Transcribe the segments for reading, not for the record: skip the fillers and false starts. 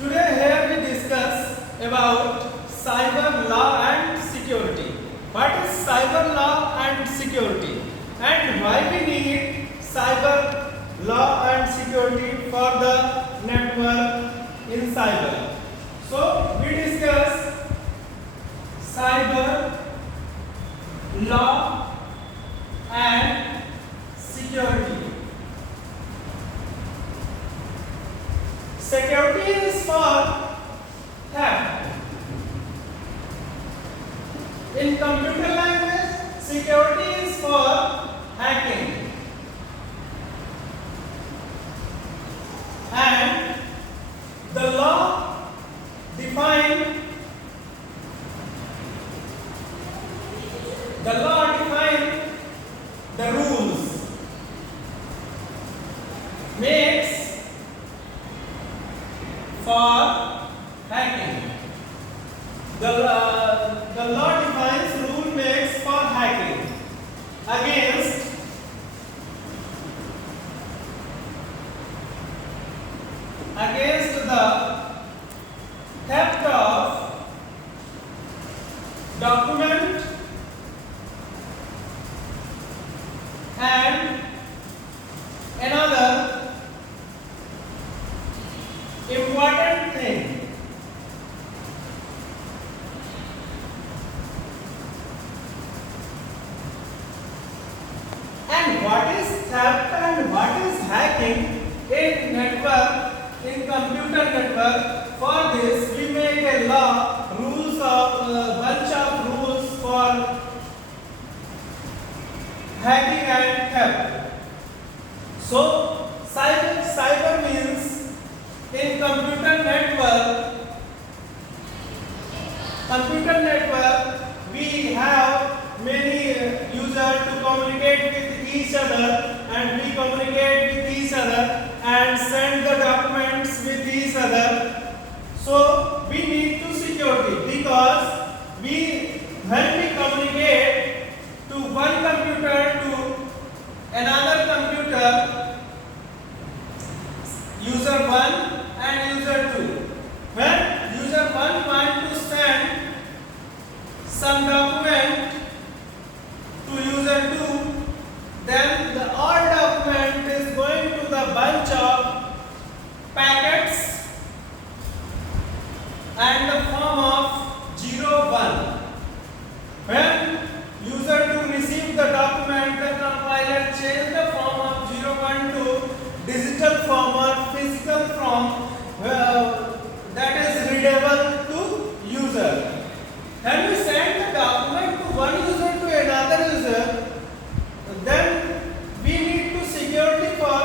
Today here we discuss about cyber law and security. What is cyber law and security, and why we need cyber law and security for the network in cyber? So we discuss cyber law and security. Security is for theft. In computer language, security is for hacking. And the law defines the rules, makes for hacking. The law defines rule makes for hacking against the theft of document and another important thing. And what is theft and what is hacking in computer network? For this we make a law, bunch of rules for hacking and theft. So cyber means in computer network we have many users to communicate with each other, and we communicate with each other and send the documents with each other. So we need to security, because when we communicate to one computer to another computer, user 1 and user 2. When user 1 wants to send some document to user 2, then the all document is going to the bunch of packets and the form of 0 1. When user 2 receive the document, the compiler change the form of 0 1 to digital form or physical form that is readable to user. When we send the document to one user to another user, then we need to security for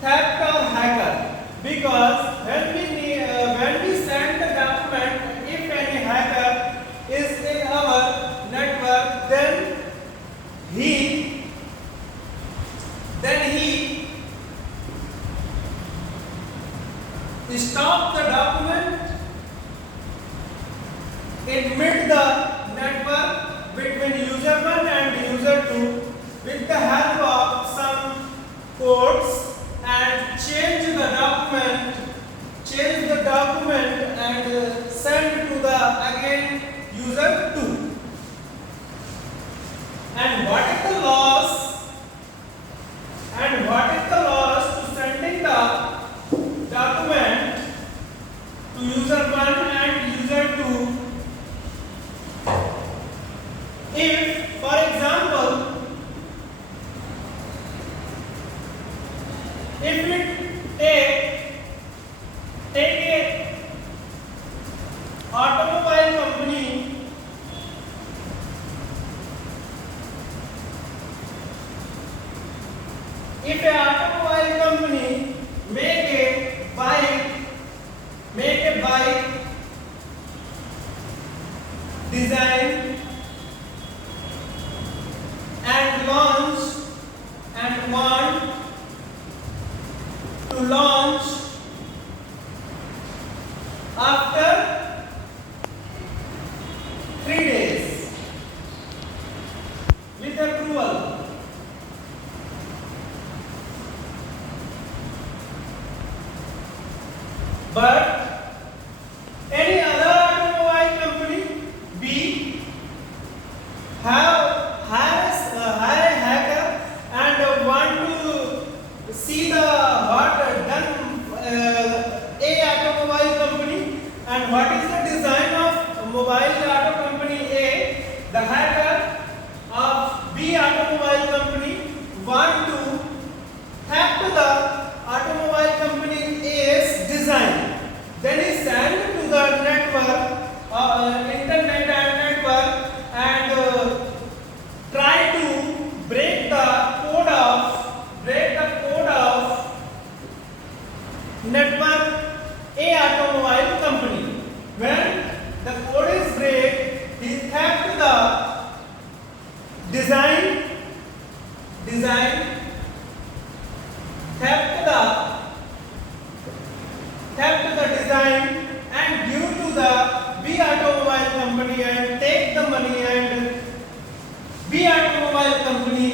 theft or hacker, because when we send the document, if any hacker is in our network, then he stop the document in mid the network between user 1 and user 2 with the help of some codes, and change the document and send to the again user 2. And what is the loss? To sending the document to user 1 and user 2? If, for example, if we take a automobile company, if a automobile company make a bike design and want to launch after 3 days with approval. But And what is the design of mobile auto company A? The hacker of B automobile company want to hack to the automobile company A's design. Then he send to the network, internet and network, and try to break the code of network A automobile company. When the code is break, he theft the design, theft the design and give to the B automobile company and take the money, and B automobile company